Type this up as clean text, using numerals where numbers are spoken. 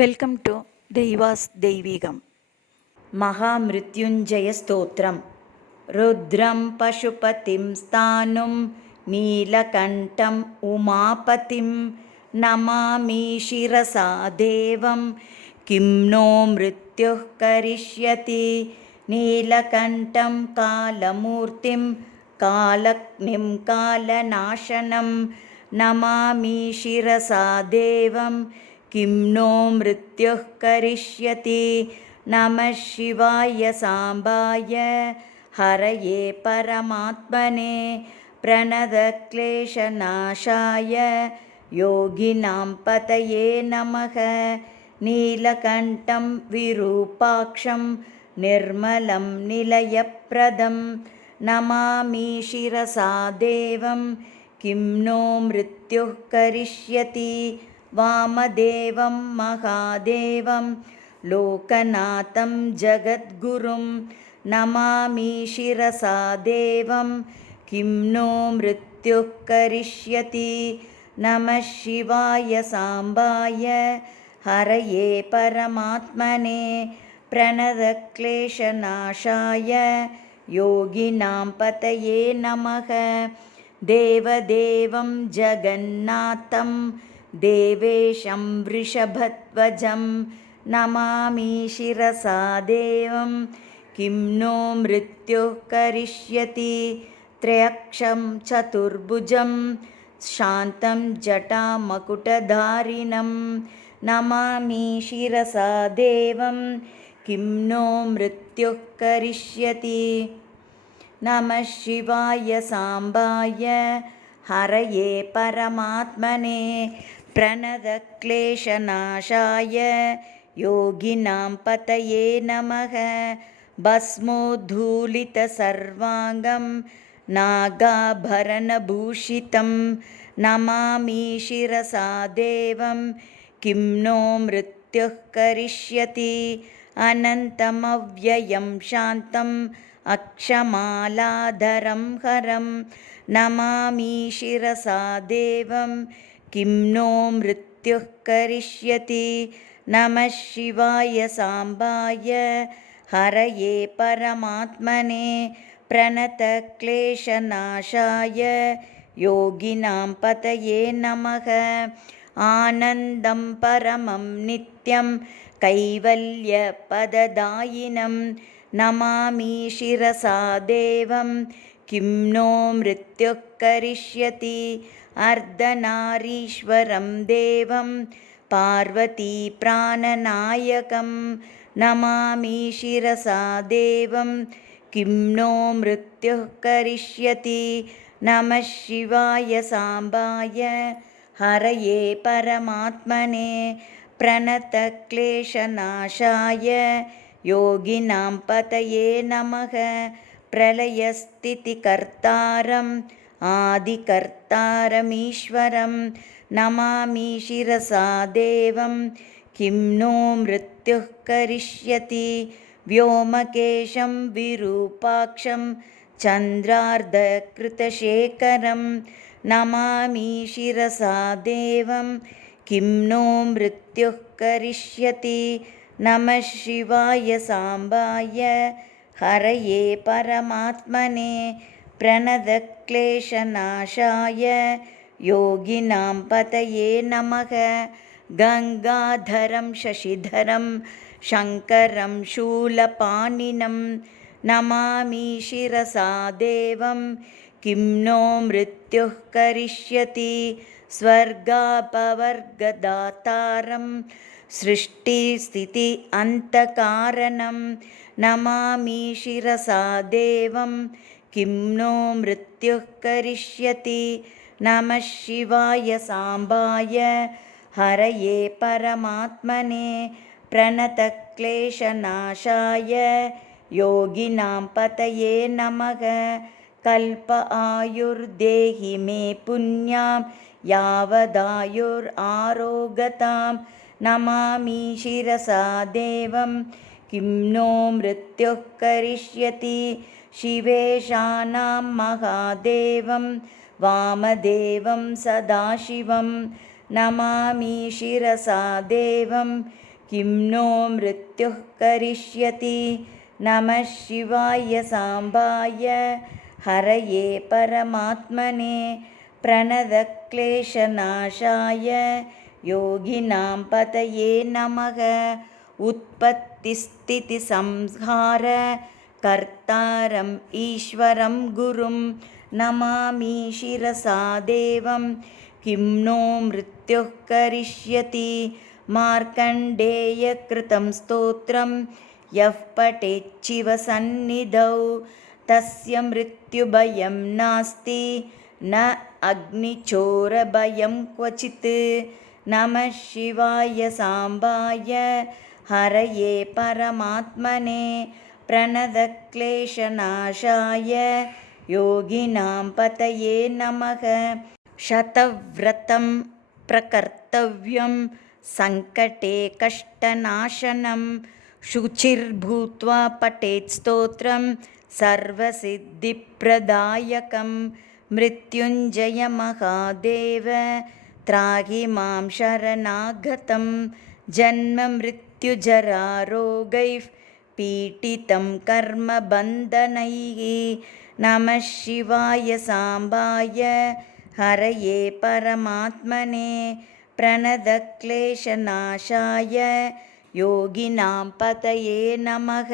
Welcome to ദൈവാസ് ദൈവികം. മഹാമൃത്യുഞ്ജയസ്തോത്രം. രുദ്രം പശുപതിം സ്ഥാണും നീലകണ്ഠം ഉമാപതിം നമാമി ശിരസാ ദേവം കിം नो മൃത്യുഃ കരിഷ്യതി. നീലകണ്ഠം കാലമൂർത്തിം കാലഗ്നിം കാലനാശനം നമാമി ശിരസാ ദേവം കിം नो മൃത്യുഃ കരിഷ്യതി. നമഃ ശിവായ സാംബായ ഹരയേ പരമാത്മനെ പ്രണതക്ലേശനാശായ യോഗിനാം പതയേ നമഃ. നീലകണ്ഠം വിരൂപാക്ഷം നിർമ്മലം നിലയപ്രദം നമാമി ശിരസാ ദേവം കിം नो മൃത്യുഃ കരിഷ്യതി. വാമദേവം മഹാദേവം ലോകനാഥം ജഗദ്ഗുരും നമാമി ശിരസാ ദേവം കിം नो മൃത്യുഃ കരിഷ്യതി. നമഃ ശിവായ സാംബായ ഹരയേ പരമാത്മനെ പ്രണതക്ലേശനാശായ യോഗിനാം പതയേ നമഃ. ദേവദേവം ജഗന്നാഥം ദേവേശം വൃഷഭധ്വജം നമാമി ശിരസാ ദേവം കിം नो മൃത്യുഃ കരിഷ്യതി. ത്രയക്ഷം ചതുർഭുജം ശാന്തം ജടാമകുടധാരിണം നമാമി ശിരസാ ദേവം കിം नो മൃത്യുഃ കരിഷ്യതി. നമഃ ശിവായ സാംബായ ഹരയേ പരമാത്മനെ പ്രണതക്ലേശനാശായ യോഗിനാം പതയേ നമഃ. ഭസ്മോദ്ധൂളിതസർവാംഗം നാഗാഭരണഭൂഷിതം നമാമി ശിരസാ ദേവം കിം नो മൃത്യുഃ കരിഷ്യതി. അനന്തമവ്യയം ശാന്തം അക്ഷമാലാധരം ഹരം നമാമി ശിരസാ ദേവം കിം नो മൃത്യുഃ കരിഷ്യതി. നമഃ ശിവായ സാംബായ ഹരയേ പരമാത്മനെ പ്രണതക്ലേശനാശായ യോഗിനാം പതയേ നമഃ. ആനന്ദം പരമം നിത്യം കൈവല്യപദദായിനം നമാമി ശിരസാ ദേവം കിം नो മൃത്യുഃ കരിഷ്യതി. അർദ്ധനാരീശ്വരം ദേവം പാർവതീപ്രാണനായകം നമാമി ശിരസാ ദേവം കിം नो മൃത്യുഃ കരിഷ്യതി. നമഃ ശിവായ സാംബായ ഹരയേ പരമാത്മനെ പ്രണതക്ലേശനാശായ യോഗിനാം പതയേ നമഃ. പ്രളയസ്ഥിതികർത്താരം ആദികർത്താരമീശ്വരം നമാമി ശിരസാ ദേവം കിം नो മൃത്യുഃ കരിഷ്യതി. വ്യോമകേശം വിരൂപാക്ഷം ചന്ദ്രാർദ്ധകൃതശേഖരം നമാമി ശിരസാ ദേവം കിം नो മൃത്യുഃ കരിഷ്യതി. നമഃ ശിവായ സാംബായ ഹരയേ പരമാത്മനെ പ്രണതക്ലേശനാശായ യോഗിനാം പതയേ നമഃ. ഗംഗാധരം ശശിധരം ശങ്കരം ശൂലപാണിനം നമാമി ശിരസാ ദേവം കിം नो മൃത്യുഃ കരിഷ്യതി. സ്വർഗാപവർഗദാതാരം സൃഷ്ടിസ്ഥിതി അന്തകാരണം നമാമി ശിരസാ ദേവം കിം नो മൃത്യുഃ കരിഷ്യതി. നമഃ ശിവായ സാംബായ ഹരയേ പരമാത്മനെ പ്രണതക്ലേശനാശായ യോഗിനാം പതയേ നമഃ. കൽപ ആയുർദേഹി മേ പുണ്യാം യാവദായുർ ആരോഗതാം നമാമി ശിരസാ ദേവം കിം नो മൃത്യുഃ കരിഷ്യതി. ശിവേശാനാം മഹാദേവം വാമദേവം സദാശിവം നമാമി ശിരസാ ദേവം किं नो मृत्युः करिष्यति। नमः शिवाय साम्बाय हरये परमात्मने प्रणतक्लेशनाशाय योगिनां पतये नमः। उत्पत्तिस्थितिसंहार कर्तारम् ईश्वरं गुरुं नमामि शिरसा देवं। किं नो मृत्युः करिष्यति। मार्कण्डेयकृतं स्तोत्रं यः पठेच्छिवसन्निधौ तस्य मृत्युभयं नास्ति न अग्निचोरभयं क्वचित्। नमः शिवाय साम्बाय हरये परमात्मने प्रणतक्लेशनाशाय योगिनां पतये नमः। शतव्रतं प्रकर्तव्यं सङ्कटे कष्टनाशनं शुचिर्भूत्वा पठेत् स्तोत्रं सर्वसिद्धिप्रदायकं। मृत्युञ्जय महादेव त्राहि मां शरणागतं जन्ममृत्युजरारोगैः पीडितं कर्मबन्धनैः। नमः शिवाय साम्बाय हरये परमात्मने प्रणतक्लेशनाशाय योगिनां पतये नमः।